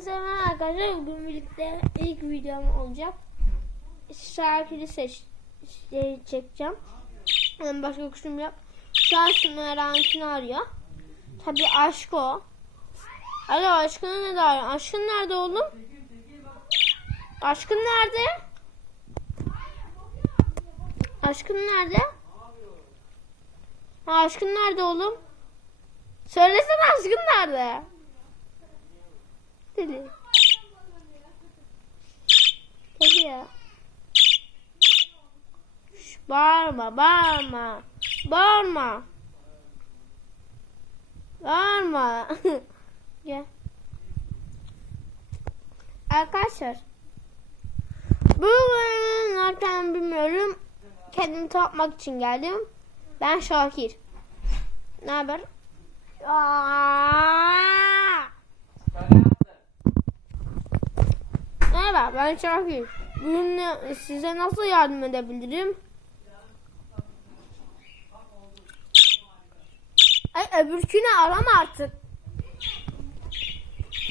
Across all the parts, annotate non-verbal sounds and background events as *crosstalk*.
Hepinize merhaba arkadaşlar. Bugün birlikte ilk videom olacak. Şarkıyı seç şey çekeceğim. Yani başka kuşum yok. Şu an Sümera'nkini arıyor. Tabi aşk o. Alo aşkına ne der? Aşkın nerede oğlum? Aşkın nerede? Aşkın nerede? Ha, aşkın nerede oğlum? Söylesene aşkın nerede? Deli. Deli ya. Şş, bağırma, bağırma. Bağırma. Bağırma. *laughs* Gel. Arkadaşlar. Bu bölümün nereden bilmiyorum. Kendimi tanıtmak için geldim. Ben Şakir. Ne haber? Aa! Merhaba ben Şakir. Bugün size nasıl yardım edebilirim? Ay öbürkünü arama artık.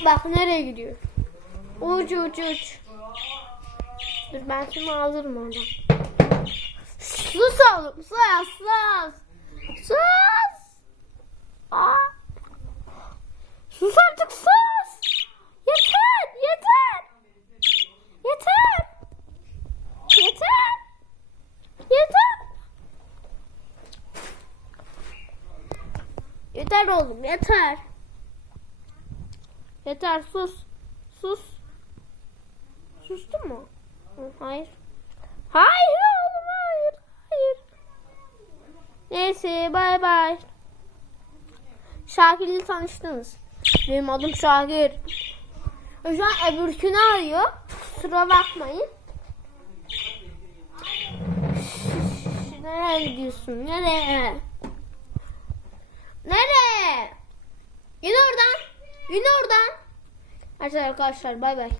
Bak nereye gidiyor. Uç uç uç. Dur ben şimdi alırım oradan. Sus oğlum sus sus. Sus. Aa. Sus artık sus. Yeter yeter. Yeter. Yeter. Yeter. Yeter oğlum yeter. Yeter sus. Sus. Sustun mu? Hayır. Hayır oğlum hayır. Hayır. Neyse bay bay. Şakir'le tanıştınız. Benim adım Şakir. Şu an öbürkünü arıyor. Kusura bakmayın. Nereye gidiyorsun? Nereye? Nereye? Yine oradan. Yine oradan. Arkadaşlar bay bay.